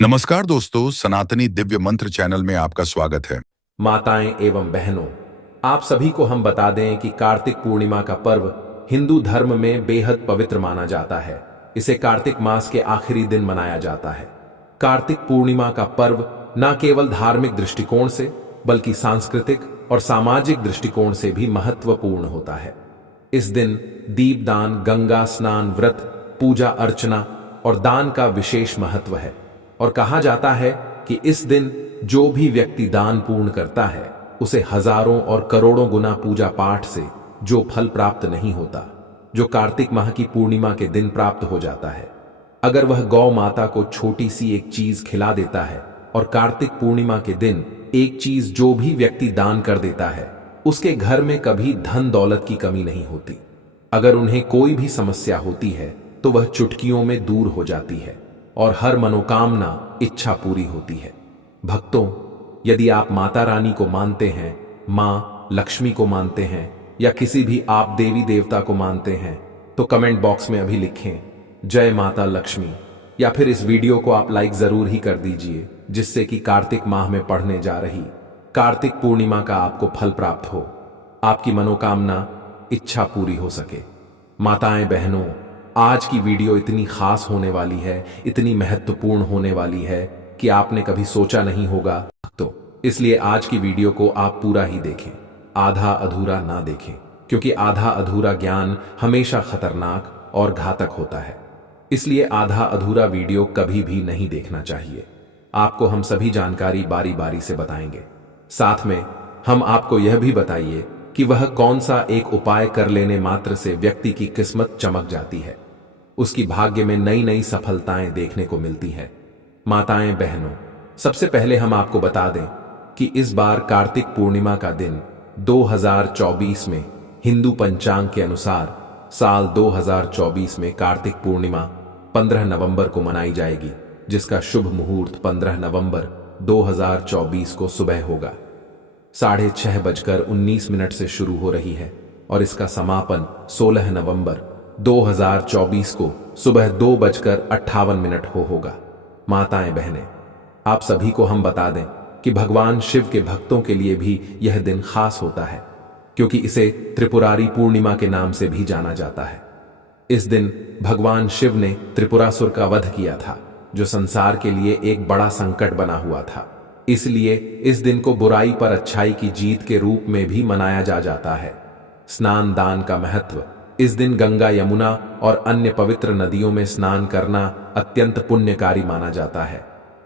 नमस्कार दोस्तों, सनातनी दिव्य मंत्र चैनल में आपका स्वागत है। माताएं एवं बहनों, आप सभी को हम बता दें कि कार्तिक पूर्णिमा का पर्व हिंदू धर्म में बेहद पवित्र माना जाता है। इसे कार्तिक मास के आखिरी दिन मनाया जाता है। कार्तिक पूर्णिमा का पर्व न केवल धार्मिक दृष्टिकोण से बल्कि सांस्कृतिक और सामाजिक दृष्टिकोण से भी महत्वपूर्ण होता है। इस दिन दीपदान, गंगा स्नान, व्रत, पूजा अर्चना और दान का विशेष महत्व है और कहा जाता है कि इस दिन जो भी व्यक्ति दान पूर्ण करता है उसे हजारों और करोड़ों गुना पूजा पाठ से जो फल प्राप्त नहीं होता, जो कार्तिक माह की पूर्णिमा के दिन प्राप्त हो जाता है। अगर वह गौ माता को छोटी सी एक चीज खिला देता है और कार्तिक पूर्णिमा के दिन एक चीज जो भी व्यक्ति दान कर देता है, उसके घर में कभी धन दौलत की कमी नहीं होती। अगर उन्हें कोई भी समस्या होती है तो वह चुटकियों में दूर हो जाती है और हर मनोकामना, इच्छा पूरी होती है। भक्तों, यदि आप माता रानी को मानते हैं, मां लक्ष्मी को मानते हैं या किसी भी आप देवी देवता को मानते हैं तो कमेंट बॉक्स में अभी लिखें जय माता लक्ष्मी, या फिर इस वीडियो को आप लाइक जरूर ही कर दीजिए, जिससे कि कार्तिक माह में पढ़ने जा रही कार्तिक पूर्णिमा का आपको फल प्राप्त हो, आपकी मनोकामना, इच्छा पूरी हो सके। माताएं बहनों, आज की वीडियो इतनी खास होने वाली है, इतनी महत्वपूर्ण होने वाली है कि आपने कभी सोचा नहीं होगा। तो इसलिए आज की वीडियो को आप पूरा ही देखें, आधा अधूरा ना देखें, क्योंकि आधा अधूरा ज्ञान हमेशा खतरनाक और घातक होता है। इसलिए आधा अधूरा वीडियो कभी भी नहीं देखना चाहिए। आपको हम सभी जानकारी बारी बारी से बताएंगे। साथ में हम आपको यह भी बताइए कि वह कौन सा एक उपाय कर लेने मात्र से व्यक्ति की किस्मत चमक जाती है, उसकी भाग्य में नई नई सफलताएं देखने को मिलती है। माताएं बहनों, सबसे पहले हम आपको बता दें कि इस बार कार्तिक पूर्णिमा का दिन 2024 में हिंदू पंचांग के अनुसार साल 2024 में कार्तिक पूर्णिमा 15 नवंबर को मनाई जाएगी, जिसका शुभ मुहूर्त 15 नवंबर 2024 को सुबह होगा। 6:30 से शुरू हो रही है और इसका समापन 16 नवंबर 2024 को सुबह 2:58 होगा। माताएं बहनें, आप सभी को हम बता दें कि भगवान शिव के भक्तों के लिए भी यह दिन खास होता है, क्योंकि इसे त्रिपुरारी पूर्णिमा के नाम से भी जाना जाता है। इस दिन भगवान शिव ने त्रिपुरासुर का वध किया था, जो संसार के लिए एक बड़ा संकट बना हुआ था। इसलिए इस दिन को बुराई पर अच्छाई की जीत के रूप में भी मनाया जाता है। स्नान दान का महत्व। इस दिन गंगा, यमुना और अन्य पवित्र नदियों में स्नान करना अत्यंत पुण्यकारी माना जाता है।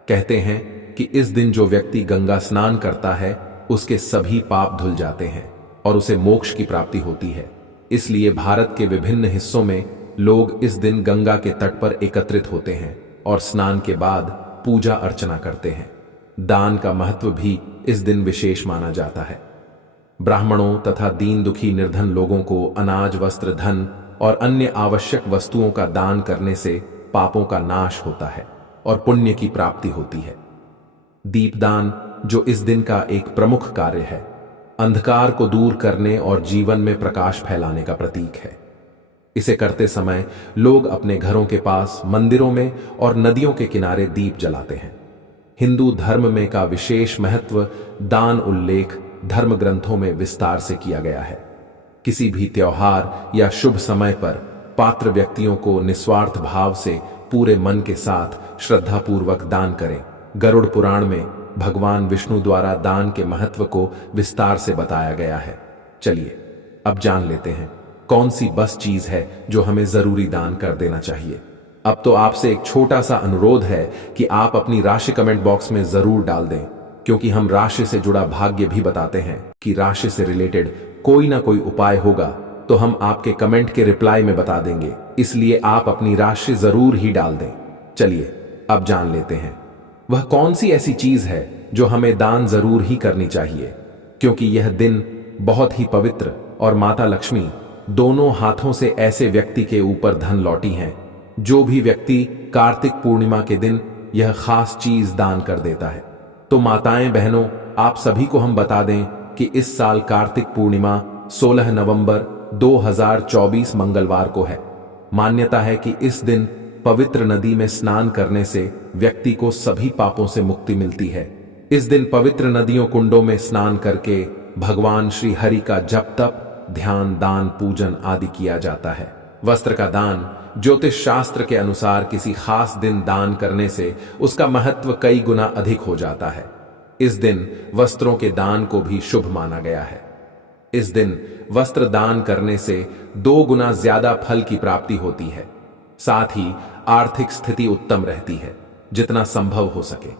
कहते हैं कि इस दिन जो व्यक्ति गंगा स्नान करता है उसके सभी पाप धुल जाते हैं और उसे मोक्ष की प्राप्ति होती है। इसलिए भारत के विभिन्न हिस्सों में लोग इस दिन गंगा के तट पर एकत्रित होते हैं और स्नान के बाद पूजा अर्चना करते हैं। दान का महत्व भी इस दिन विशेष माना जाता है। ब्राह्मणों तथा दीन दुखी निर्धन लोगों को अनाज, वस्त्र, धन और अन्य आवश्यक वस्तुओं का दान करने से पापों का नाश होता है और पुण्य की प्राप्ति होती है। दीपदान, जो इस दिन का एक प्रमुख कार्य है, अंधकार को दूर करने और जीवन में प्रकाश फैलाने का प्रतीक है। इसे करते समय लोग अपने घरों के पास, मंदिरों में और नदियों के किनारे दीप जलाते हैं। हिंदू धर्म में का विशेष महत्व दान उल्लेख धर्म ग्रंथों में विस्तार से किया गया है। किसी भी त्योहार या शुभ समय पर पात्र व्यक्तियों को निस्वार्थ भाव से पूरे मन के साथ श्रद्धापूर्वक दान करें। गरुड़ पुराण में भगवान विष्णु द्वारा दान के महत्व को विस्तार से बताया गया है। चलिए अब जान लेते हैं कौन सी बस चीज है जो हमें जरूरी दान कर देना चाहिए। अब तो आपसे एक छोटा सा अनुरोध है कि आप अपनी राशि कमेंट बॉक्स में जरूर डाल दें, क्योंकि हम राशि से जुड़ा भाग्य भी बताते हैं कि राशि से रिलेटेड कोई ना कोई उपाय होगा तो हम आपके कमेंट के रिप्लाई में बता देंगे। इसलिए आप अपनी राशि जरूर ही डाल दें। चलिए अब जान लेते हैं वह कौन सी ऐसी चीज है जो हमें दान जरूर ही करनी चाहिए, क्योंकि यह दिन बहुत ही पवित्र और माता लक्ष्मी दोनों हाथों से ऐसे व्यक्ति के ऊपर धन लौटी हैं। जो भी व्यक्ति कार्तिक पूर्णिमा के दिन यह खास चीज दान कर देता है। तो माताएं बहनों, आप सभी को हम बता दें कि इस साल कार्तिक पूर्णिमा 16 नवंबर 2024 मंगलवार को है। मान्यता है कि इस दिन पवित्र नदी में स्नान करने से व्यक्ति को सभी पापों से मुक्ति मिलती है। इस दिन पवित्र नदियों कुंडों में स्नान करके भगवान श्री हरि का जप तप ध्यान दान पूजन आदि किया जाता है। वस्त्र का दान ज्योतिष शास्त्र के अनुसार किसी खास दिन दान करने से उसका महत्व कई गुना अधिक हो जाता है। इस दिन वस्त्रों के दान को भी शुभ माना गया है। इस दिन वस्त्र दान करने से 2 गुना ज्यादा फल की प्राप्ति होती है। साथ ही आर्थिक स्थिति उत्तम रहती है। जितना संभव हो सके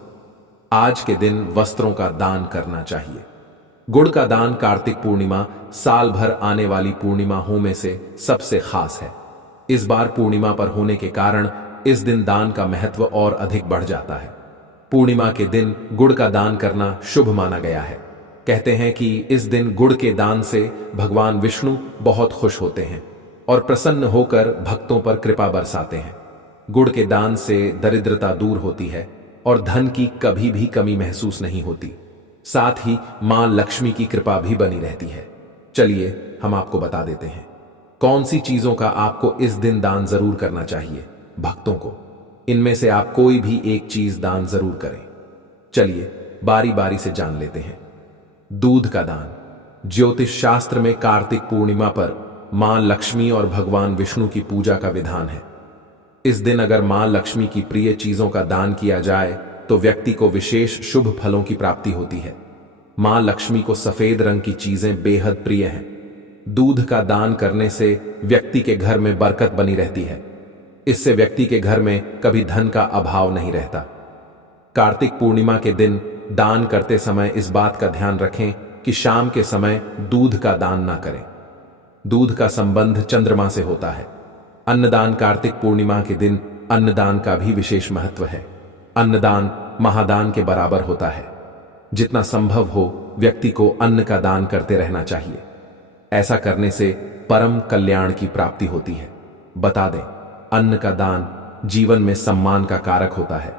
आज के दिन वस्त्रों का दान करना चाहिए। गुड़ का दान कार्तिक पूर्णिमा साल भर आने वाली पूर्णिमाओं में से सबसे खास है। इस बार पूर्णिमा पर होने के कारण इस दिन दान का महत्व और अधिक बढ़ जाता है। पूर्णिमा के दिन गुड़ का दान करना शुभ माना गया है। कहते हैं कि इस दिन गुड़ के दान से भगवान विष्णु बहुत खुश होते हैं और प्रसन्न होकर भक्तों पर कृपा बरसाते हैं। गुड़ के दान से दरिद्रता दूर होती है और धन की कभी भी कमी महसूस नहीं होती। साथ ही मां लक्ष्मी की कृपा भी बनी रहती है। चलिए हम आपको बता देते हैं कौन सी चीजों का आपको इस दिन दान जरूर करना चाहिए भक्तों को। इनमें से आप कोई भी एक चीज दान जरूर करें। चलिए बारी बारी से जान लेते हैं। दूध का दान ज्योतिष शास्त्र में कार्तिक पूर्णिमा पर मां लक्ष्मी और भगवान विष्णु की पूजा का विधान है। इस दिन अगर मां लक्ष्मी की प्रिय चीजों का दान किया जाए तो व्यक्ति को विशेष शुभ फलों की प्राप्ति होती है। मां लक्ष्मी को सफेद रंग की चीजें बेहद प्रिय हैं। दूध का दान करने से व्यक्ति के घर में बरकत बनी रहती है। इससे व्यक्ति के घर में कभी धन का अभाव नहीं रहता। कार्तिक पूर्णिमा के दिन दान करते समय इस बात का ध्यान रखें कि शाम के समय दूध का दान ना करें। दूध का संबंध चंद्रमा से होता है। अन्नदान कार्तिक पूर्णिमा के दिन अन्नदान का भी विशेष महत्व है। अन्नदान महादान के बराबर होता है। जितना संभव हो व्यक्ति को अन्न का दान करते रहना चाहिए। ऐसा करने से परम कल्याण की प्राप्ति होती है। बता दें, अन्न का दान जीवन में सम्मान का कारक होता है।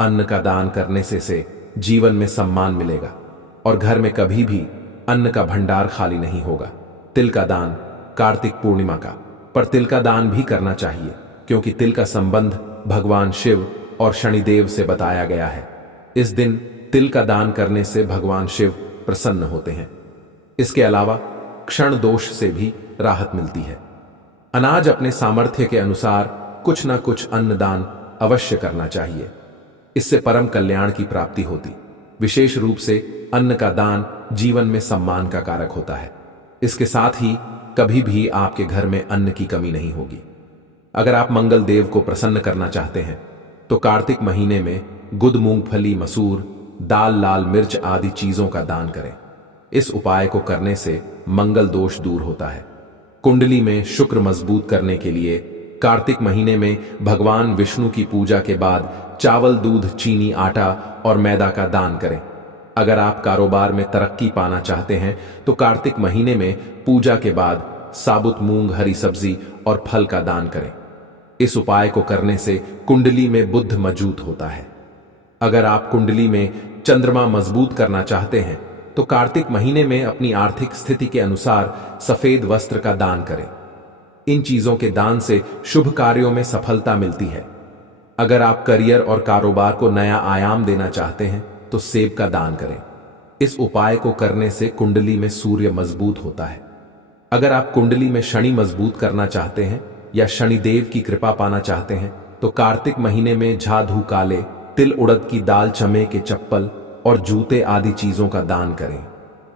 अन्न का दान करने से जीवन में सम्मान मिलेगा और घर में कभी भी अन्न का भंडार खाली नहीं होगा। तिल का दान कार्तिक पूर्णिमा का, पर तिल का दान भी करना चाहिए क्योंकि तिल का संबंध भगवान शिव और शनिदेव से बताया गया है। इस दिन तिल का दान करने से भगवान शिव प्रसन्न होते हैं। इसके अलावा क्षण दोष से भी राहत मिलती है। अनाज अपने सामर्थ्य के अनुसार कुछ ना कुछ अन्नदान अवश्य करना चाहिए। इससे परम कल्याण की प्राप्ति होती। विशेष रूप से अन्न का दान जीवन में सम्मान का कारक होता है। इसके साथ ही कभी भी आपके घर में अन्न की कमी नहीं होगी। अगर आप मंगल देव को प्रसन्न करना चाहते हैं तो कार्तिक महीने में गुद, मूंगफली, मसूर, दाल, लाल मिर्च आदि चीजों का दान करें। इस उपाय को करने से मंगल दोष दूर होता है। कुंडली में शुक्र मजबूत करने के लिए कार्तिक महीने में भगवान विष्णु की पूजा के बाद चावल, दूध, चीनी, आटा और मैदा का दान करें। अगर आप कारोबार में तरक्की पाना चाहते हैं तो कार्तिक महीने में पूजा के बाद साबुत मूंग, हरी सब्जी और फल का दान करें। इस उपाय को करने से कुंडली में बुध मजबूत होता है। अगर आप कुंडली में चंद्रमा मजबूत करना चाहते हैं तो कार्तिक महीने में अपनी आर्थिक स्थिति के अनुसार सफेद वस्त्र का दान करें। इन चीजों के दान से शुभ कार्यों में सफलता मिलती है। अगर आप करियर और कारोबार को नया आयाम देना चाहते हैं तो सेब का दान करें। इस उपाय को करने से कुंडली में सूर्य मजबूत होता है। अगर आप कुंडली में शनि मजबूत करना चाहते हैं या शनिदेव की कृपा पाना चाहते हैं तो कार्तिक महीने में झाधू, काले तिल, उड़द की दाल, चमे के चप्पल और जूते आदि चीजों का दान करें।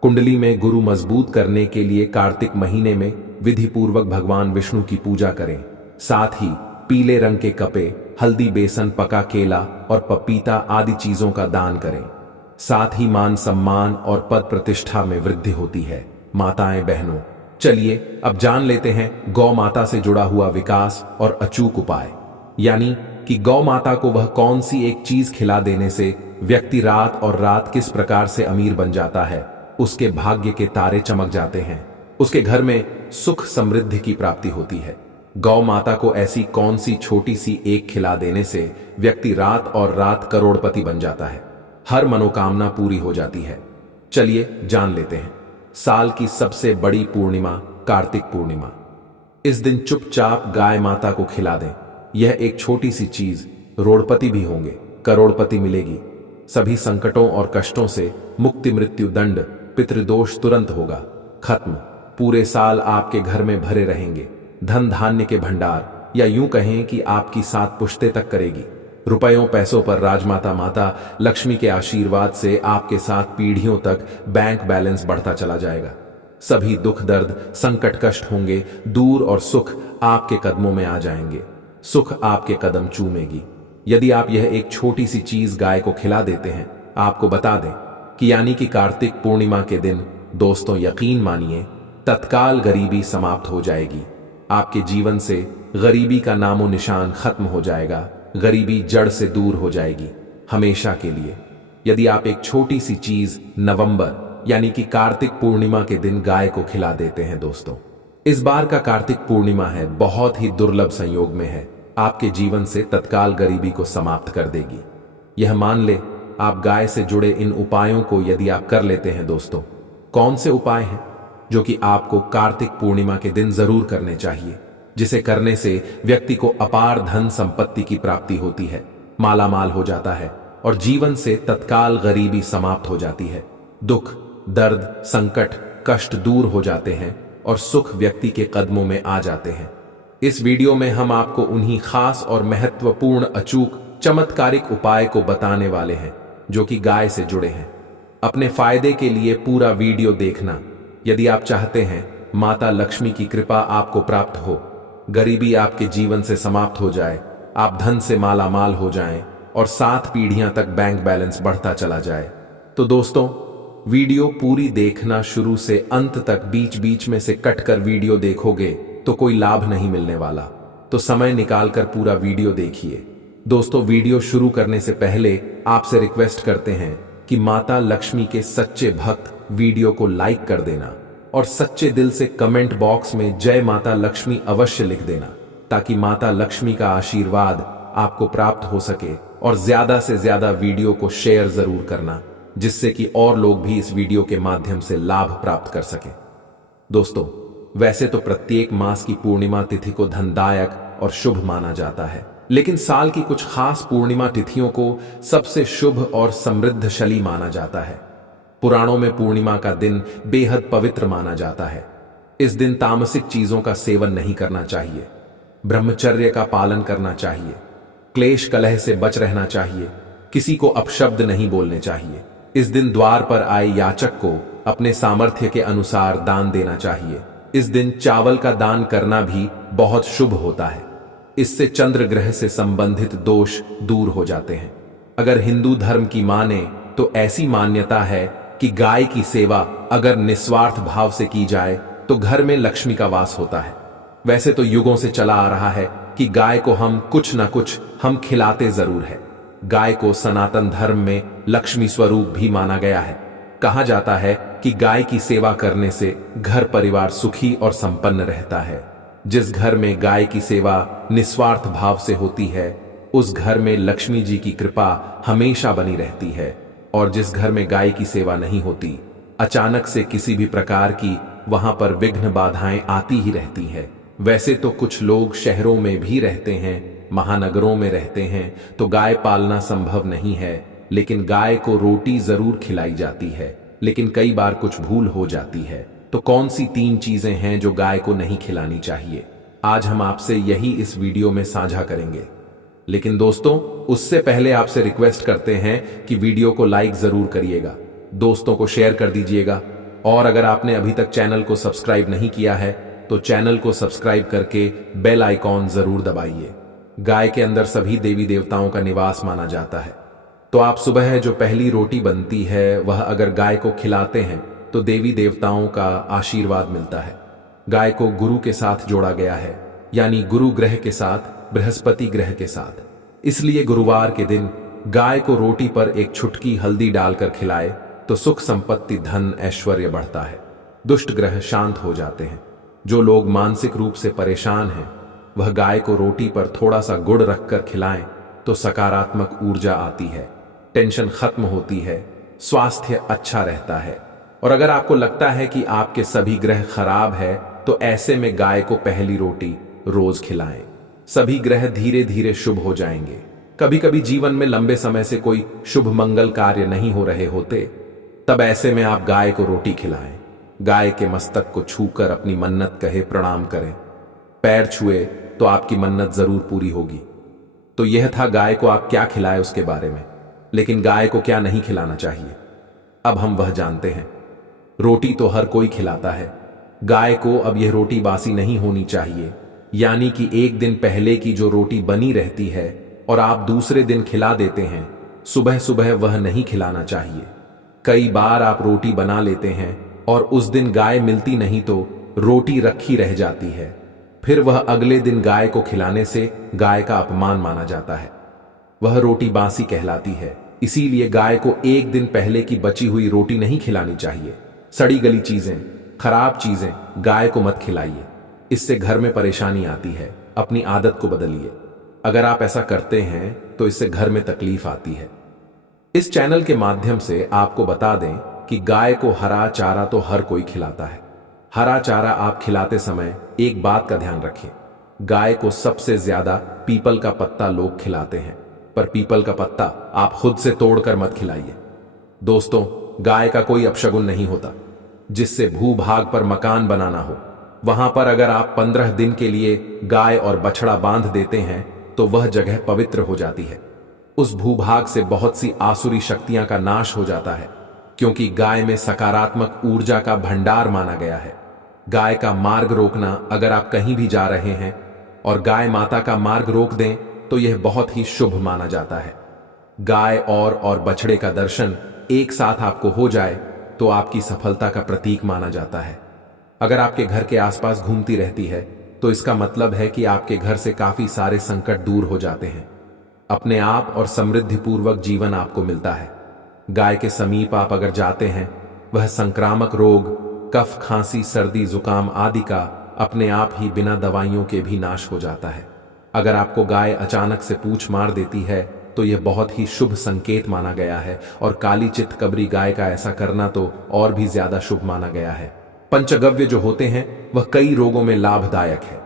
कुंडली में गुरु मजबूत करने के लिए कार्तिक महीने में विधि पूर्वक भगवान विष्णु की पूजा करें। साथ ही पीले रंग के कपे, हल्दी, बेसन, पका केला और पपीता आदि चीजों का दान करें। साथ ही मान सम्मान और पद प्रतिष्ठा में वृद्धि होती है। माताएं, बहनों, चलिए अब जान लेते हैं गौ माता से जुड़ा हुआ विकास और अचूक उपाय, यानी कि गौ माता को वह कौन सी एक चीज खिला देने से व्यक्ति रात और रात किस प्रकार से अमीर बन जाता है, उसके भाग्य के तारे चमक जाते हैं, उसके घर में सुख समृद्धि की प्राप्ति होती है। गौ माता को ऐसी कौन सी छोटी सी एक खिला देने से व्यक्ति रात और रात करोड़पति बन जाता है, हर मनोकामना पूरी हो जाती है। चलिए जान लेते हैं साल की सबसे बड़ी पूर्णिमा कार्तिक पूर्णिमा। इस दिन चुपचाप गाय माता को खिला दें। यह एक छोटी सी चीज रोड़पति भी होंगे, करोड़पति मिलेगी। सभी संकटों और कष्टों से मुक्ति, मृत्यु दंड, पितृदोष तुरंत होगा खत्म। पूरे साल आपके घर में भरे रहेंगे धन धान्य के भंडार, या यूं कहें कि आपकी 7 पुश्तें तक करेगी। रुपयों पैसों पर राजमाता माता लक्ष्मी के आशीर्वाद से आपके साथ पीढ़ियों तक बैंक बैलेंस बढ़ता चला जाएगा। सभी दुख दर्द संकट कष्ट होंगे दूर और सुख आपके कदमों में आ जाएंगे। सुख आपके कदम चूमेगी। यदि आप यह एक छोटी सी चीज गाय को खिला देते हैं, आपको बता दें कि यानी कि कार्तिक पूर्णिमा के दिन दोस्तों यकीन मानिए तत्काल गरीबी समाप्त हो जाएगी। आपके जीवन से गरीबी का नामो निशान खत्म हो जाएगा। गरीबी जड़ से दूर हो जाएगी हमेशा के लिए। यदि आप एक छोटी सी चीज नवंबर यानी कि कार्तिक पूर्णिमा के दिन गाय को खिला देते हैं दोस्तों, इस बार का कार्तिक पूर्णिमा है, बहुत ही दुर्लभ संयोग में है, आपके जीवन से तत्काल गरीबी को समाप्त कर देगी। यह मान ले आप गाय से जुड़े इन उपायों को यदि आप कर लेते हैं दोस्तों। कौन से उपाय हैं जो कि आपको कार्तिक पूर्णिमा के दिन जरूर करने चाहिए, जिसे करने से व्यक्ति को अपार धन संपत्ति की प्राप्ति होती है, मालामाल हो जाता है और जीवन से तत्काल गरीबी समाप्त हो जाती है। दुख दर्द संकट कष्ट दूर हो जाते हैं और सुख व्यक्ति के कदमों में आ जाते हैं। इस वीडियो में हम आपको उन्हीं खास और महत्वपूर्ण अचूक चमत्कारिक उपाय को बताने वाले हैं जो कि गाय से जुड़े हैं। अपने फायदे के लिए पूरा वीडियो देखना। यदि आप चाहते हैं माता लक्ष्मी की कृपा आपको प्राप्त हो, गरीबी आपके जीवन से समाप्त हो जाए, आप धन से माला माल हो जाएं और 7 पीढ़ियां तक बैंक बैलेंस बढ़ता चला जाए, तो दोस्तों वीडियो पूरी देखना। शुरू से अंत तक बीच बीच में से कटकर वीडियो देखोगे तो कोई लाभ नहीं मिलने वाला, तो समय निकालकर पूरा वीडियो देखिए। दोस्तों वीडियो शुरू करने से पहले आपसे रिक्वेस्ट करते हैं कि माता लक्ष्मी के सच्चे भक्त वीडियो को लाइक कर देना और सच्चे दिल से कमेंट बॉक्स में जय माता लक्ष्मी अवश्य लिख देना, ताकि माता लक्ष्मी का आशीर्वाद आपको प्राप्त हो सके। और ज्यादा से ज्यादा वीडियो को शेयर जरूर करना, जिससे कि और लोग भी इस वीडियो के माध्यम से लाभ प्राप्त कर सकें। दोस्तों वैसे तो प्रत्येक मास की पूर्णिमा तिथि को धनदायक और शुभ माना जाता है, लेकिन साल की कुछ खास पूर्णिमा तिथियों को सबसे शुभ और समृद्धशाली माना जाता है। पुराणों में पूर्णिमा का दिन बेहद पवित्र माना जाता है। इस दिन तामसिक चीजों का सेवन नहीं करना चाहिए, ब्रह्मचर्य का पालन करना चाहिए, क्लेश कलह से बच रहना चाहिए, किसी को अपशब्द नहीं बोलने चाहिए। इस दिन द्वार पर आए याचक को अपने सामर्थ्य के अनुसार दान देना चाहिए। इस दिन चावल का दान करना भी बहुत शुभ होता है। इससे चंद्र ग्रह से संबंधित दोष दूर हो जाते हैं। अगर हिंदू धर्म की माने तो ऐसी मान्यता है कि गाय की सेवा अगर निस्वार्थ भाव से की जाए तो घर में लक्ष्मी का वास होता है। वैसे तो युगों से चला आ रहा है कि गाय को हम कुछ ना कुछ हम खिलाते जरूर है। गाय को सनातन धर्म में लक्ष्मी स्वरूप भी माना गया है। कहा जाता है कि गाय की सेवा करने से घर परिवार सुखी और संपन्न रहता है। जिस घर में गाय की सेवा निस्वार्थ भाव से होती है, उस घर में लक्ष्मी जी की कृपा हमेशा बनी रहती है। और जिस घर में गाय की सेवा नहीं होती, अचानक से किसी भी प्रकार की वहां पर विघ्न बाधाएं आती ही रहती है। वैसे तो कुछ लोग शहरों में भी रहते हैं, महानगरों में रहते हैं, तो गाय पालना संभव नहीं है, लेकिन गाय को रोटी जरूर खिलाई जाती है। लेकिन कई बार कुछ भूल हो जाती है। तो कौन सी 3 चीजें हैं जो गाय को नहीं खिलानी चाहिए, आज हम आपसे यही इस वीडियो में साझा करेंगे। लेकिन दोस्तों उससे पहले आपसे रिक्वेस्ट करते हैं कि वीडियो को लाइक जरूर करिएगा, दोस्तों को शेयर कर दीजिएगा, और अगर आपने अभी तक चैनल को सब्सक्राइब नहीं किया है तो चैनल को सब्सक्राइब करके बेल आइकॉन जरूर दबाइए। गाय के अंदर सभी देवी देवताओं का निवास माना जाता है, तो आप सुबह जो पहली रोटी बनती है वह अगर गाय को खिलाते हैं तो देवी देवताओं का आशीर्वाद मिलता है। गाय को गुरु के साथ जोड़ा गया है, यानी गुरु ग्रह के साथ, बृहस्पति ग्रह के साथ। इसलिए गुरुवार के दिन गाय को रोटी पर एक छुटकी हल्दी डालकर खिलाए तो सुख संपत्ति धन ऐश्वर्य बढ़ता है, दुष्ट ग्रह शांत हो जाते हैं। जो लोग मानसिक रूप से परेशान हैं वह गाय को रोटी पर थोड़ा सा गुड़ रखकर खिलाएं तो सकारात्मक ऊर्जा आती है, टेंशन खत्म होती है, स्वास्थ्य अच्छा रहता है। और अगर आपको लगता है कि आपके सभी ग्रह खराब है तो ऐसे में गाय को पहली रोटी रोज खिलाएं। सभी ग्रह धीरे धीरे शुभ हो जाएंगे। कभी कभी जीवन में लंबे समय से कोई शुभ मंगल कार्य नहीं हो रहे होते, तब ऐसे में आप गाय को रोटी खिलाएं। गाय के मस्तक को छूकर अपनी मन्नत कहे, प्रणाम करें। पैर छुए तो आपकी मन्नत जरूर पूरी होगी। तो यह था गाय को आप क्या खिलाए उसके बारे में। लेकिन गाय को क्या नहीं खिलाना चाहिए, अब हम वह जानते हैं। रोटी तो हर कोई खिलाता है। गाय को अब यह रोटी बासी नहीं होनी चाहिए, यानी कि एक दिन पहले की जो रोटी बनी रहती है और आप दूसरे दिन खिला देते हैं, सुबह सुबह वह नहीं खिलाना चाहिए। कई बार आप रोटी बना लेते हैं और उस दिन गाय मिलती नहीं तो रोटी रखी रह जाती है, फिर वह अगले दिन गाय को खिलाने से गाय का अपमान माना जाता है। वह रोटी बासी कहलाती है। इसीलिए गाय को एक दिन पहले की बची हुई रोटी नहीं खिलानी चाहिए। सड़ी गली चीजें, खराब चीजें गाय को मत खिलाइए, इससे घर में परेशानी आती है। अपनी आदत को बदलिए। अगर आप ऐसा करते हैं तो इससे घर में तकलीफ आती है। इस चैनल के माध्यम से आपको बता दें कि गाय को हरा चारा तो हर कोई खिलाता है। हरा चारा आप खिलाते समय एक बात का ध्यान रखें, गाय को सबसे ज्यादा पीपल का पत्ता लोग खिलाते हैं, पर पीपल का पत्ता आप खुद से तोड़कर मत खिलाइए। दोस्तों, गाय का कोई अपशगुन नहीं होता। जिससे भूभाग पर मकान बनाना हो, वहां पर अगर आप 15 दिन के लिए गाय और बछड़ा बांध देते हैं तो वह जगह पवित्र हो जाती है। उस भूभाग से बहुत सी आसुरी शक्तियां का नाश हो जाता है, क्योंकि गाय में सकारात्मक ऊर्जा का भंडार माना गया है। गाय का मार्ग रोकना, अगर आप कहीं भी जा रहे हैं और गाय माता का मार्ग रोक दें तो यह बहुत ही शुभ माना जाता है। गाय और बछड़े का दर्शन एक साथ आपको हो जाए तो आपकी सफलता का प्रतीक माना जाता है। अगर आपके घर के आसपास घूमती रहती है तो इसका मतलब है कि आपके घर से काफी सारे संकट दूर हो जाते हैं। अपने आप और समृद्धिपूर्वक जीवन आपको मिलता है। गाय के समीप आप अगर जाते हैं, वह संक्रामक रोग, कफ, खांसी, सर्दी, जुकाम आदि का अपने आप ही बिना दवाइयों के भी नाश हो जाता है। अगर आपको गाय अचानक से पूंछ मार देती है तो यह बहुत ही शुभ संकेत माना गया है, और काली चितकबरी गाय का ऐसा करना तो और भी ज्यादा शुभ माना गया है। पंचगव्य जो होते हैं वह कई रोगों में लाभदायक है।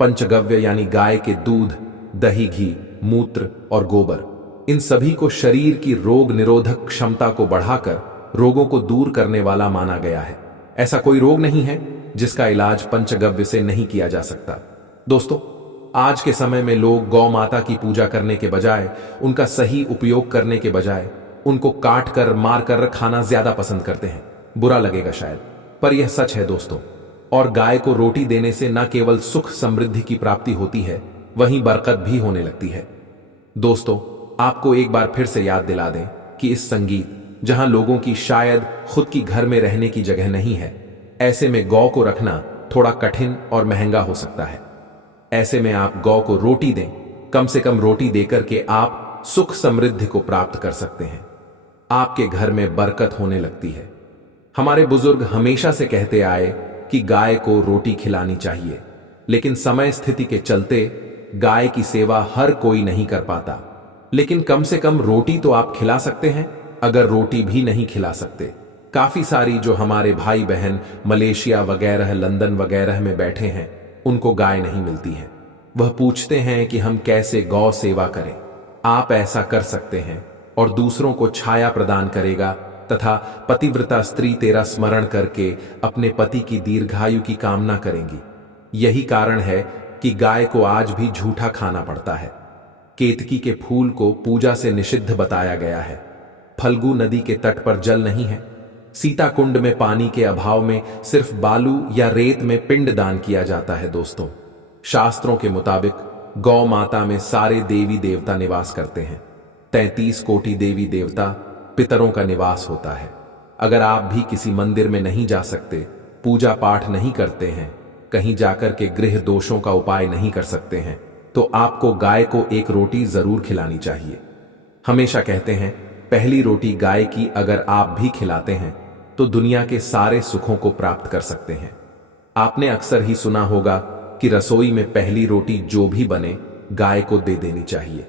पंचगव्य यानी गाय के दूध, दही, घी, मूत्र और गोबर, इन सभी को शरीर की रोग निरोधक क्षमता को बढ़ाकर रोगों को दूर करने वाला माना गया है। ऐसा कोई रोग नहीं है जिसका इलाज पंचगव्य से नहीं किया जा सकता। दोस्तों, आज के समय में लोग गौ माता की पूजा करने के बजाय, उनका सही उपयोग करने के बजाय उनको काट कर, मार कर खाना ज्यादा पसंद करते हैं। बुरा लगेगा शायद, पर यह सच है दोस्तों। और गाय को रोटी देने से न केवल सुख समृद्धि की प्राप्ति होती है, वहीं बरकत भी होने लगती है। दोस्तों, आपको एक बार फिर से याद दिला दें कि इस संगीत, जहां लोगों की शायद खुद की घर में रहने की जगह नहीं है, ऐसे में गौ को रखना थोड़ा कठिन और महंगा हो सकता है। ऐसे में आप गौ को रोटी दें। कम से कम रोटी देकर के आप सुख समृद्धि को प्राप्त कर सकते हैं। आपके घर में बरकत होने लगती है। हमारे बुजुर्ग हमेशा से कहते आए कि गाय को रोटी खिलानी चाहिए, लेकिन समय स्थिति के चलते गाय की सेवा हर कोई नहीं कर पाता। लेकिन कम से कम रोटी तो आप खिला सकते हैं। अगर रोटी भी नहीं खिला सकते, काफी सारी जो हमारे भाई बहन मलेशिया वगैरह, लंदन वगैरह में बैठे हैं, उनको गाय नहीं मिलती है। वह पूछते हैं कि हम कैसे गौ सेवा करें। आप ऐसा कर सकते हैं और दूसरों को छाया प्रदान करेगा तथा पतिव्रता स्त्री तेरा स्मरण करके अपने पति की दीर्घायु की कामना करेंगी। यही कारण है कि गाय को आज भी झूठा खाना पड़ता है। केतकी के फूल को पूजा से निषिद्ध बताया गया है। फल्गु नदी के तट पर जल नहीं है। सीता कुंड में पानी के अभाव में सिर्फ बालू या रेत में पिंड दान किया जाता है। दोस्तों, शास्त्रों के मुताबिक गौ माता में सारे देवी देवता निवास करते हैं। 33 कोटि देवी देवता पितरों का निवास होता है। अगर आप भी किसी मंदिर में नहीं जा सकते, पूजा पाठ नहीं करते हैं, कहीं जाकर के गृह दोषों का उपाय नहीं कर सकते हैं, तो आपको गाय को एक रोटी जरूर खिलानी चाहिए। हमेशा कहते हैं, पहली रोटी गाय की अगर आप भी खिलाते हैं तो दुनिया के सारे सुखों को प्राप्त कर सकते हैं। आपने अक्सर ही सुना होगा कि रसोई में पहली रोटी जो भी बने, गाय को दे देनी चाहिए।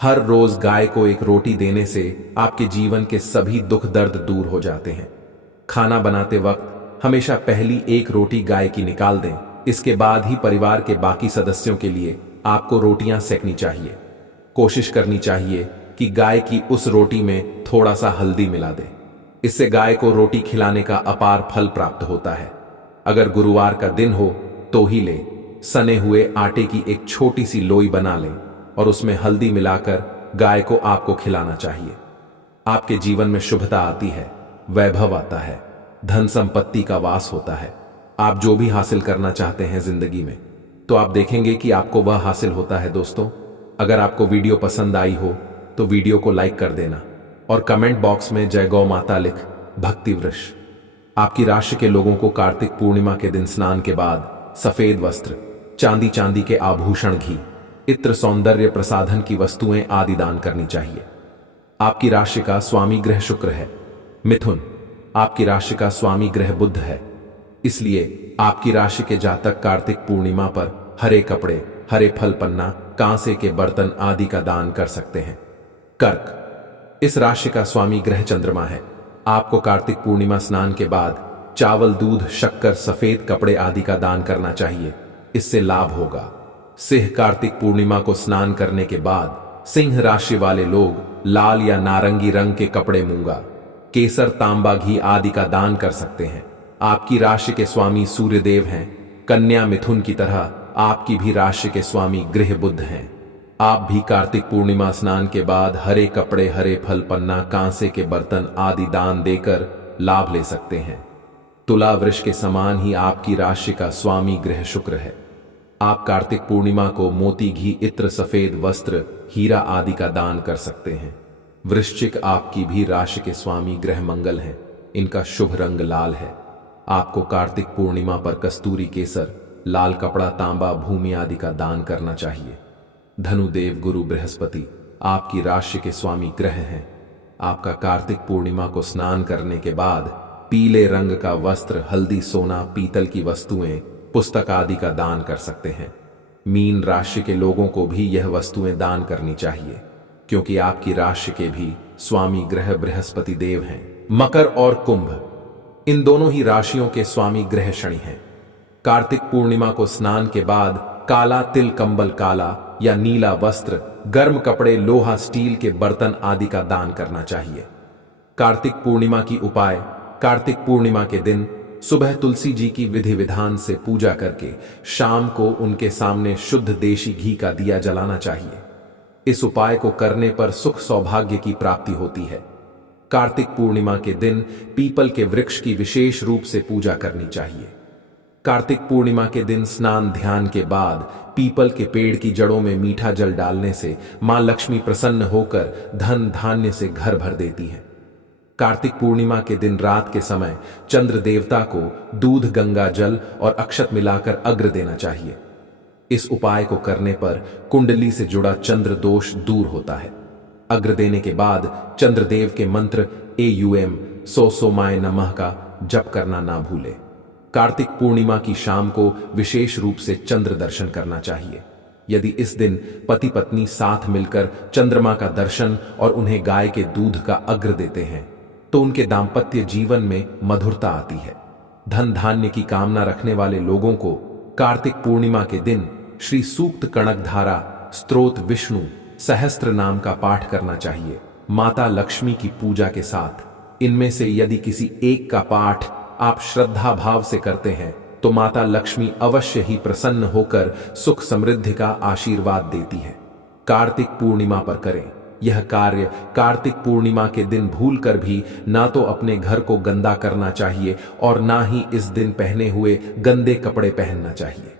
हर रोज गाय को एक रोटी देने से आपके जीवन के सभी दुख दर्द दूर हो जाते हैं। खाना बनाते वक्त हमेशा पहली एक रोटी गाय की निकाल दें। इसके बाद ही परिवार के बाकी सदस्यों के लिए आपको रोटियां सेकनी चाहिए। कोशिश करनी चाहिए कि गाय की उस रोटी में थोड़ा सा हल्दी मिला दे। इससे गाय को रोटी खिलाने का अपार फल प्राप्त होता है। अगर गुरुवार का दिन हो तो ही ले सने हुए आटे की एक छोटी सी लोई बना लें और उसमें हल्दी मिलाकर गाय को आपको खिलाना चाहिए। आपके जीवन में शुभता आती है, वैभव आता है, धन संपत्ति का वास होता है। आप जो भी हासिल करना चाहते हैं जिंदगी में, तो आप देखेंगे कि आपको वह हासिल होता है। दोस्तों, अगर आपको वीडियो पसंद आई हो तो वीडियो को लाइक कर देना और कमेंट बॉक्स में जय गौ माता लिख भक्ति वृष। आपकी राशि के लोगों को कार्तिक पूर्णिमा के दिन स्नान के बाद सफेद वस्त्र, चांदी के आभूषण, घी, इत्र, सौंदर्य प्रसाधन की वस्तुएं आदि दान करनी चाहिए। आपकी राशि का स्वामी ग्रह शुक्र है। मिथुन, आपकी राशि का स्वामी ग्रह बुध है। इसलिए आपकी राशि के जातक कार्तिक पूर्णिमा पर हरे कपड़े, हरे फल पन्ना, कांसे के बर्तन आदि का दान कर सकते हैं। कर्क, इस राशि का स्वामी ग्रह चंद्रमा है। आपको कार्तिक पूर्णिमा स्नान के बाद चावल, दूध, शक्कर, सफेद कपड़े आदि का दान करना चाहिए। इससे लाभ होगा। सिंह, कार्तिक पूर्णिमा को स्नान करने के बाद सिंह राशि वाले लोग लाल या नारंगी रंग के कपड़े, मूंगा, केसर, तांबा, घी आदि का दान कर सकते हैं। आपकी राशि के स्वामी सूर्यदेव हैं। कन्या, मिथुन की तरह आपकी भी राशि के स्वामी गृह बुध हैं। आप भी कार्तिक पूर्णिमा स्नान के बाद हरे कपड़े, हरे फल पन्ना, कांसे के बर्तन आदि दान देकर लाभ ले सकते हैं। तुला वृष के समान ही आपकी राशि का स्वामी ग्रह शुक्र है। आप कार्तिक पूर्णिमा को मोती, घी, इत्र, सफेद वस्त्र, हीरा आदि का दान कर सकते हैं। वृश्चिक, आपकी भी राशि के स्वामी ग्रह मंगल हैं। इनका शुभ रंग लाल है। आपको कार्तिक पूर्णिमा पर कस्तूरी, केसर, लाल कपड़ा, तांबा, भूमि आदि का दान करना चाहिए। धनुदेव गुरु बृहस्पति आपकी राशि के स्वामी ग्रह हैं। आपका कार्तिक पूर्णिमा को स्नान करने के बाद पीले रंग का वस्त्र, हल्दी, सोना, पीतल की वस्तुएं, पुस्तक आदि का दान कर सकते हैं। मीन राशि के लोगों को भी यह वस्तुएं दान करनी चाहिए, क्योंकि आपकी राशि के भी स्वामी ग्रह बृहस्पति देव हैं। मकर और कुंभ, इन दोनों ही राशियों के स्वामी ग्रह शनि हैं। कार्तिक पूर्णिमा को स्नान के बाद काला तिल, कंबल काला या नीला वस्त्र, गर्म कपड़े, लोहा, स्टील के बर्तन आदि का दान करना चाहिए। कार्तिक पूर्णिमा की उपाय: कार्तिक पूर्णिमा के दिन सुबह तुलसी जी की विधि विधान से पूजा करके शाम को उनके सामने शुद्ध देशी घी का दिया जलाना चाहिए। इस उपाय को करने पर सुख सौभाग्य की प्राप्ति होती है। कार्तिक पूर्णिमा के दिन पीपल के वृक्ष की विशेष रूप से पूजा करनी चाहिए। कार्तिक पूर्णिमा के दिन स्नान ध्यान के बाद पीपल के पेड़ की जड़ों में मीठा जल डालने से मां लक्ष्मी प्रसन्न होकर धन धान्य से घर भर देती है। कार्तिक पूर्णिमा के दिन रात के समय चंद्र देवता को दूध, गंगा जल और अक्षत मिलाकर अग्र देना चाहिए। इस उपाय को करने पर कुंडली से जुड़ा चंद्र दोष दूर होता है। अग्र देने के बाद चंद्रदेव के मंत्र AUM सोमाय नमः का जप करना ना भूले। कार्तिक पूर्णिमा की शाम को विशेष रूप से चंद्र दर्शन करना चाहिए। यदि इस दिन पति पत्नी साथ मिलकर चंद्रमा का दर्शन और उन्हें गाय के दूध का अग्र देते हैं तो उनके दांपत्य जीवन में मधुरता आती है। धन धान्य की कामना रखने वाले लोगों को कार्तिक पूर्णिमा के दिन श्री सूक्त कणकधारा स्तोत्र, विष्णु सहस्त्र नाम का पाठ करना चाहिए माता लक्ष्मी की पूजा के साथ। इनमें से यदि किसी एक का पाठ आप श्रद्धा भाव से करते हैं तो माता लक्ष्मी अवश्य ही प्रसन्न होकर सुख समृद्धि का आशीर्वाद देती है। कार्तिक पूर्णिमा पर करें यह कार्य। कार्तिक पूर्णिमा के दिन भूलकर भी ना तो अपने घर को गंदा करना चाहिए और ना ही इस दिन पहने हुए गंदे कपड़े पहनना चाहिए।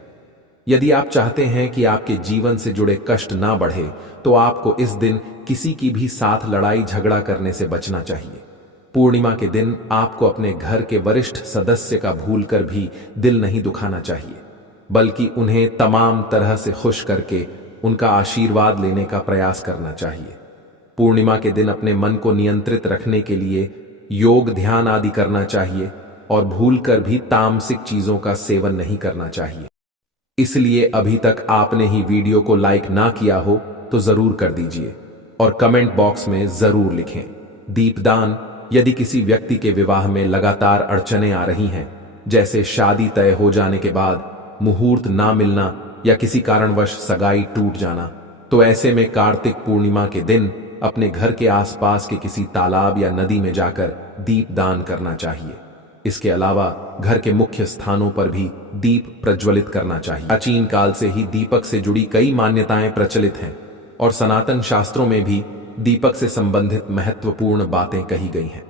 यदि आप चाहते हैं कि आपके जीवन से जुड़े कष्ट ना बढ़े तो आपको इस दिन किसी की भी साथ लड़ाई झगड़ा करने से बचना चाहिए। पूर्णिमा के दिन आपको अपने घर के वरिष्ठ सदस्य का भूलकर भी दिल नहीं दुखाना चाहिए, बल्कि उन्हें तमाम तरह से खुश करके उनका आशीर्वाद लेने का प्रयास करना चाहिए। पूर्णिमा के दिन अपने मन को नियंत्रित रखने के लिए योग, ध्यान आदि करना चाहिए और भूलकर भी तामसिक चीजों का सेवन नहीं करना चाहिए। इसलिए अभी तक आपने ही वीडियो को लाइक ना किया हो तो जरूर कर दीजिए और कमेंट बॉक्स में जरूर लिखें दीपदान। यदि किसी व्यक्ति के विवाह में लगातार अड़चनें आ रही हैं, जैसे शादी तय हो जाने के बाद मुहूर्त ना मिलना, या किसी कारणवश सगाई टूट जाना, तो ऐसे में कार्तिक पूर्णिमा के दिन अपने घर के आसपास के किसी तालाब या नदी में जाकर दीप दान करना चाहिए। इसके अलावा घर के मुख्य स्थानों पर भी दीप प्रज्वलित करना चाहिए। प्राचीन काल से ही दीपक से जुड़ी कई मान्यताएं प्रचलित हैं और सनातन शास्त्रों में भी दीपक से संबंधित महत्वपूर्ण बातें कही गई हैं।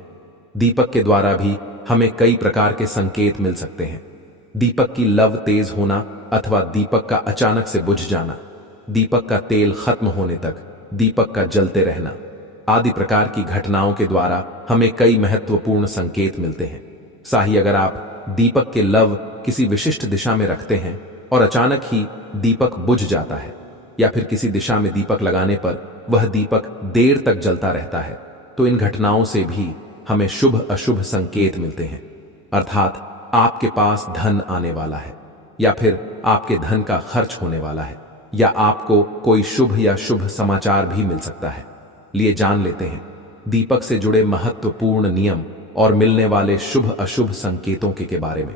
दीपक के द्वारा भी हमें कई प्रकार के संकेत मिल सकते हैं। दीपक की लव तेज होना अथवा दीपक का अचानक से बुझ जाना, दीपक का तेल खत्म होने तक दीपक का जलते रहना आदि प्रकार की घटनाओं के द्वारा हमें कई महत्वपूर्ण संकेत मिलते हैं। साही अगर आप दीपक के लव किसी विशिष्ट दिशा में रखते हैं और अचानक ही दीपक बुझ जाता है, या फिर किसी दिशा में दीपक लगाने पर वह दीपक देर तक जलता रहता है, तो इन घटनाओं से भी हमें शुभ अशुभ संकेत मिलते हैं। अर्थात आपके पास धन आने वाला है, या फिर आपके धन का खर्च होने वाला है, या आपको कोई शुभ या शुभ समाचार भी मिल सकता है। लिए जान लेते हैं दीपक से जुड़े महत्वपूर्ण नियम और मिलने वाले शुभ अशुभ संकेतों के बारे में।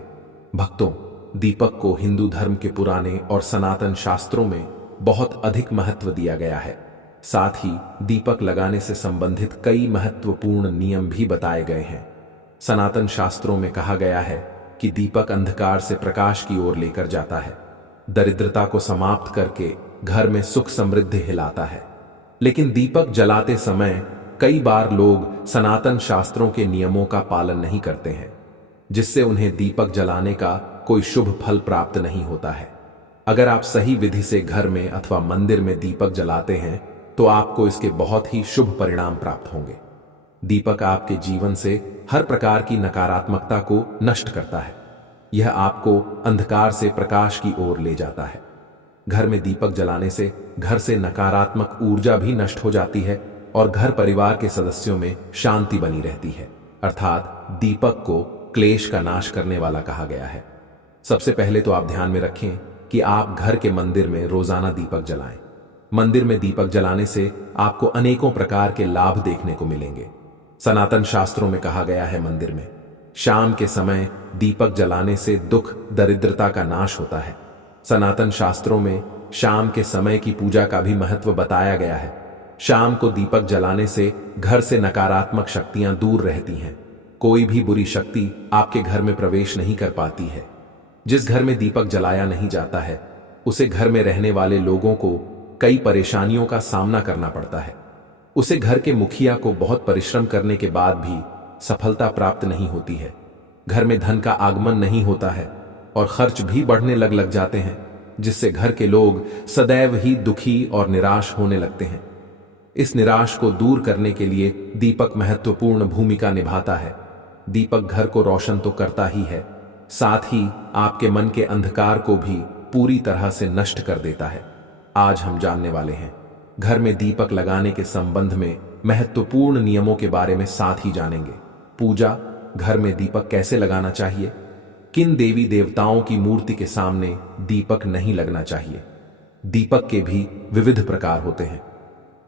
भक्तों, दीपक को हिंदू धर्म के पुराने और सनातन शास्त्रों में बहुत अधिक महत्व दिया गया है। साथ ही दीपक लगाने से संबंधित कई महत्वपूर्ण नियम भी बताए गए हैं। सनातन शास्त्रों में कहा गया है कि दीपक अंधकार से प्रकाश की ओर लेकर जाता है, दरिद्रता को समाप्त करके घर में सुख समृद्धि हिलाता है। लेकिन दीपक जलाते समय कई बार लोग सनातन शास्त्रों के नियमों का पालन नहीं करते हैं, जिससे उन्हें दीपक जलाने का कोई शुभ फल प्राप्त नहीं होता है। अगर आप सही विधि से घर में अथवा मंदिर में दीपक जलाते हैं तो आपको इसके बहुत ही शुभ परिणाम प्राप्त होंगे। दीपक आपके जीवन से हर प्रकार की नकारात्मकता को नष्ट करता है। यह आपको अंधकार से प्रकाश की ओर ले जाता है। घर में दीपक जलाने से घर से नकारात्मक ऊर्जा भी नष्ट हो जाती है और घर परिवार के सदस्यों में शांति बनी रहती है। अर्थात दीपक को क्लेश का नाश करने वाला कहा गया है। सबसे पहले तो आप ध्यान में रखें कि आप घर के मंदिर में रोजाना दीपक जलाएं। मंदिर में दीपक जलाने से आपको अनेकों प्रकार के लाभ देखने को मिलेंगे। सनातन शास्त्रों में कहा गया है मंदिर में शाम के समय दीपक जलाने से दुख दरिद्रता का नाश होता है। सनातन शास्त्रों में शाम के समय की पूजा का भी महत्व बताया गया है। शाम को दीपक जलाने से घर से नकारात्मक शक्तियां दूर रहती हैं। कोई भी बुरी शक्ति आपके घर में प्रवेश नहीं कर पाती है। जिस घर में दीपक जलाया नहीं जाता है उसे घर में रहने वाले लोगों को कई परेशानियों का सामना करना पड़ता है। उसे घर के मुखिया को बहुत परिश्रम करने के बाद भी सफलता प्राप्त नहीं होती है। घर में धन का आगमन नहीं होता है और खर्च भी बढ़ने लग जाते हैं, जिससे घर के लोग सदैव ही दुखी और निराश होने लगते हैं। इस निराश को दूर करने के लिए दीपक महत्वपूर्ण भूमिका निभाता है। दीपक घर को रोशन तो करता ही है, साथ ही आपके मन के अंधकार को भी पूरी तरह से नष्ट कर देता है। आज हम जानने वाले हैं घर में दीपक लगाने के संबंध में महत्वपूर्ण नियमों के बारे में, साथ ही जानेंगे पूजा घर में दीपक कैसे लगाना चाहिए, किन देवी देवताओं की मूर्ति के सामने दीपक नहीं लगना चाहिए, दीपक के भी विविध प्रकार होते हैं,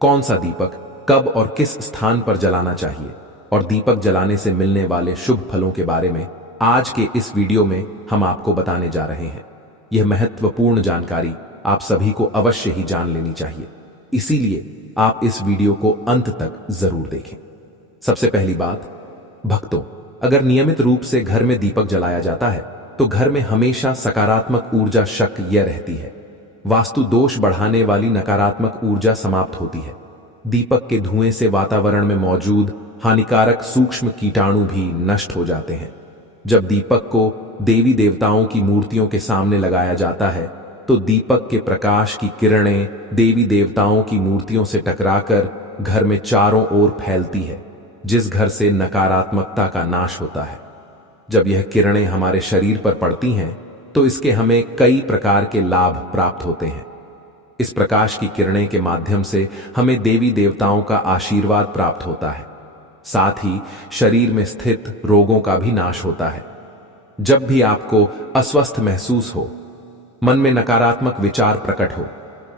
कौन सा दीपक कब और किस स्थान पर जलाना चाहिए, और दीपक जलाने से मिलने वाले शुभ फलों के बारे में आज के इस वीडियो में हम आपको बताने जा रहे हैं। यह महत्वपूर्ण जानकारी आप सभी को अवश्य ही जान लेनी चाहिए, इसीलिए आप इस वीडियो को अंत तक जरूर देखें। सबसे पहली बात, भक्तों, अगर नियमित रूप से घर में दीपक जलाया जाता है तो घर में हमेशा सकारात्मक ऊर्जा सक्रिय रहती है। वास्तु दोष बढ़ाने वाली नकारात्मक ऊर्जा समाप्त होती है। दीपक के धुएं से वातावरण में मौजूद हानिकारक सूक्ष्म कीटाणु भी नष्ट हो जाते हैं। जब दीपक को देवी देवताओं की मूर्तियों के सामने लगाया जाता है तो दीपक के प्रकाश की किरणें देवी देवताओं की मूर्तियों से टकराकर घर में चारों ओर फैलती है, जिस घर से नकारात्मकता का नाश होता है। जब यह किरणें हमारे शरीर पर पड़ती हैं तो इसके हमें कई प्रकार के लाभ प्राप्त होते हैं। इस प्रकाश की किरणें के माध्यम से हमें देवी देवताओं का आशीर्वाद प्राप्त होता है, साथ ही शरीर में स्थित रोगों का भी नाश होता है। जब भी आपको अस्वस्थ महसूस हो, मन में नकारात्मक विचार प्रकट हो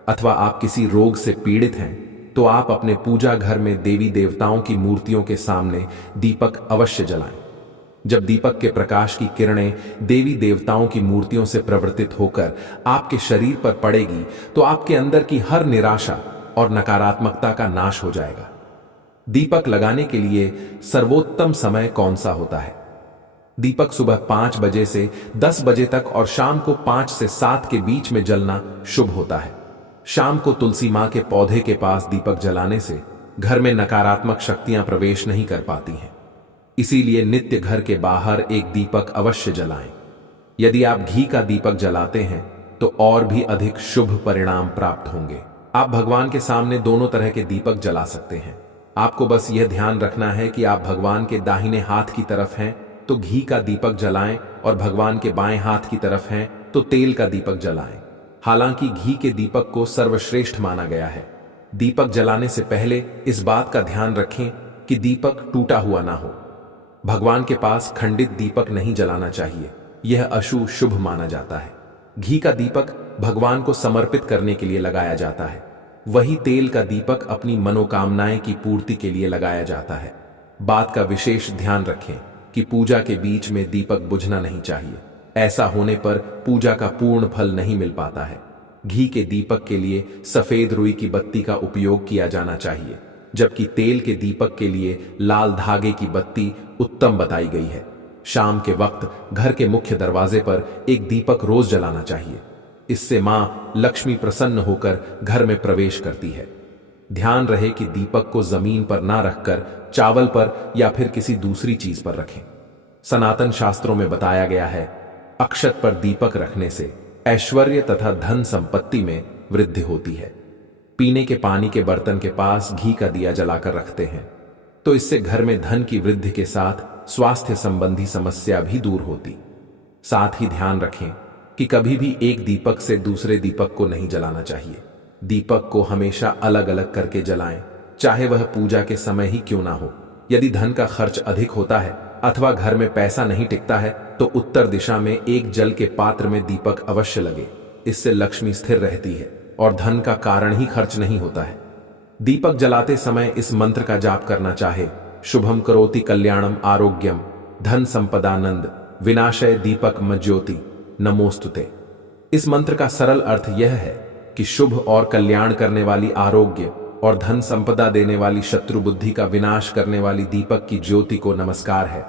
अथवा आप किसी रोग से पीड़ित हैं, तो आप अपने पूजा घर में देवी देवताओं की मूर्तियों के सामने दीपक अवश्य जलाएं। जब दीपक के प्रकाश की किरणें देवी देवताओं की मूर्तियों से प्रवर्तित होकर आपके शरीर पर पड़ेगी तो आपके अंदर की हर निराशा और नकारात्मकता का नाश हो जाएगा। दीपक लगाने के लिए सर्वोत्तम समय कौन सा होता है? दीपक सुबह 5 बजे से 10 बजे तक और शाम को 5 से 7 के बीच में जलना शुभ होता है। शाम को तुलसी मां के पौधे के पास दीपक जलाने से घर में नकारात्मक शक्तियां प्रवेश नहीं कर पाती हैं। इसीलिए नित्य घर के बाहर एक दीपक अवश्य जलाएं। यदि आप घी का दीपक जलाते हैं तो और भी अधिक शुभ परिणाम प्राप्त होंगे। आप भगवान के सामने दोनों तरह के दीपक जला सकते हैं। आपको बस यह ध्यान रखना है कि आप भगवान के दाहिने हाथ की तरफ हैं तो घी का दीपक जलाएं और भगवान के बाएं हाथ की तरफ हैं तो तेल का दीपक जलाएं। हालांकि घी के दीपक को सर्वश्रेष्ठ माना गया है। दीपक जलाने से पहले इस बात का ध्यान रखें कि दीपक टूटा हुआ ना हो। भगवान के पास खंडित दीपक नहीं जलाना चाहिए, यह अशुभ शुभ माना जाता है। घी का दीपक भगवान को समर्पित करने के लिए लगाया जाता है, वही तेल का दीपक अपनी मनोकामनाएं की पूर्ति के लिए लगाया जाता है। बात का विशेष ध्यान रखें कि पूजा के बीच में दीपक बुझना नहीं चाहिए। ऐसा होने पर पूजा का पूर्ण फल नहीं मिल पाता है। घी के दीपक के लिए सफेद रुई की बत्ती का उपयोग किया जाना चाहिए, जबकि तेल के दीपक के लिए लाल धागे की बत्ती उत्तम बताई गई है। शाम के वक्त घर के मुख्य दरवाजे पर एक दीपक रोज जलाना चाहिए। इससे मां लक्ष्मी प्रसन्न होकर घर में प्रवेश करती है। ध्यान रहे कि दीपक को जमीन पर ना रखकर चावल पर या फिर किसी दूसरी चीज पर रखें। सनातन शास्त्रों में बताया गया है, अक्षत पर दीपक रखने से ऐश्वर्य तथा धन संपत्ति में वृद्धि होती है। पीने के पानी के बर्तन के पास घी का दिया जलाकर रखते हैं तो इससे घर में धन की वृद्धि के साथ स्वास्थ्य संबंधी समस्या भी दूर होती। साथ ही ध्यान रखें कि कभी भी एक दीपक से दूसरे दीपक को नहीं जलाना चाहिए। दीपक को हमेशा अलग अलग करके जलाएं, चाहे वह पूजा के समय ही क्यों ना हो। यदि धन का खर्च अधिक होता है अथवा घर में पैसा नहीं टिकता है तो उत्तर दिशा में एक जल के पात्र में दीपक अवश्य लगे। इससे लक्ष्मी स्थिर रहती है और धन का कारण ही खर्च नहीं होता है। दीपक जलाते समय इस मंत्र का जाप करना चाहे, शुभम करोति कल्याणम आरोग्यम धन संपदानंद विनाशय दीपक मज्योति नमोस्तुते। इस मंत्र का सरल अर्थ यह है कि शुभ और कल्याण करने वाली आरोग्य और धन संपदा देने वाली शत्रु बुद्धि का विनाश करने वाली दीपक की ज्योति को नमस्कार है।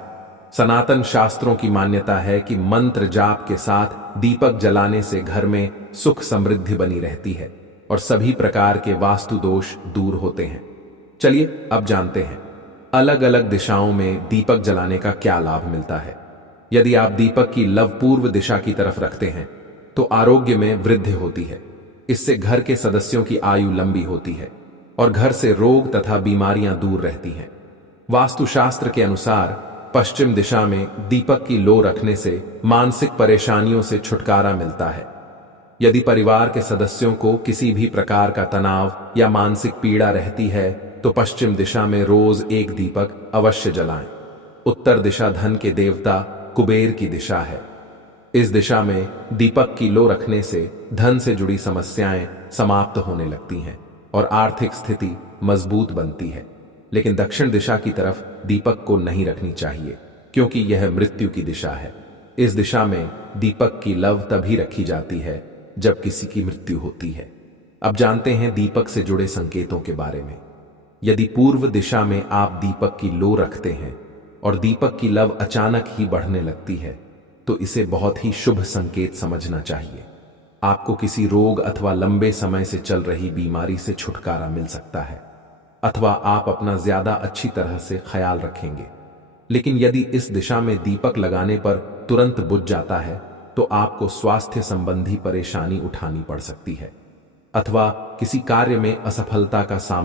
सनातन शास्त्रों की मान्यता है कि मंत्र जाप के साथ दीपक जलाने से घर में सुख समृद्धि बनी रहती है और सभी प्रकार के वास्तु दोष दूर होते हैं। चलिए अब जानते हैं अलग अलग दिशाओं में दीपक जलाने का क्या लाभ मिलता है। यदि आप दीपक की लव पूर्व दिशा की तरफ रखते हैं तो आरोग्य में वृद्धि होती है। इससे घर के सदस्यों की आयु लंबी होती है और घर से रोग तथा बीमारियां दूर रहती हैं। वास्तुशास्त्र के अनुसार पश्चिम दिशा में दीपक की लो रखने से मानसिक परेशानियों से छुटकारा मिलता है। यदि परिवार के सदस्यों को किसी भी प्रकार का तनाव या मानसिक पीड़ा रहती है तो पश्चिम दिशा में रोज एक दीपक अवश्य जलाएं। उत्तर दिशा धन के देवता कुबेर की दिशा है। इस दिशा में दीपक की लो रखने से धन से जुड़ी समस्याएं समाप्त होने लगती हैं और आर्थिक स्थिति मजबूत बनती है। लेकिन दक्षिण दिशा की तरफ दीपक को नहीं रखनी चाहिए क्योंकि यह मृत्यु की दिशा है। इस दिशा में दीपक की लव तभी रखी जाती है जब किसी की मृत्यु होती है। अब जानते हैं दीपक से जुड़े संकेतों के बारे में। यदि पूर्व दिशा में आप दीपक की लो रखते हैं और दीपक की लव अचानक ही बढ़ने लगती है तो इसे बहुत ही शुभ संकेत समझना चाहिए। आपको किसी रोग अथवा लंबे समय से चल रही बीमारी से छुटकारा मिल सकता है अथवा आप अपना ज्यादा अच्छी तरह से ख्याल रखेंगे। लेकिन यदि इस दिशा में दीपक लगाने पर तुरंत बुझ जाता है तो आपको स्वास्थ्य संबंधी परेशानी उठानी पड़ सकती है अथवा किसी कार्य में असफलता का सामना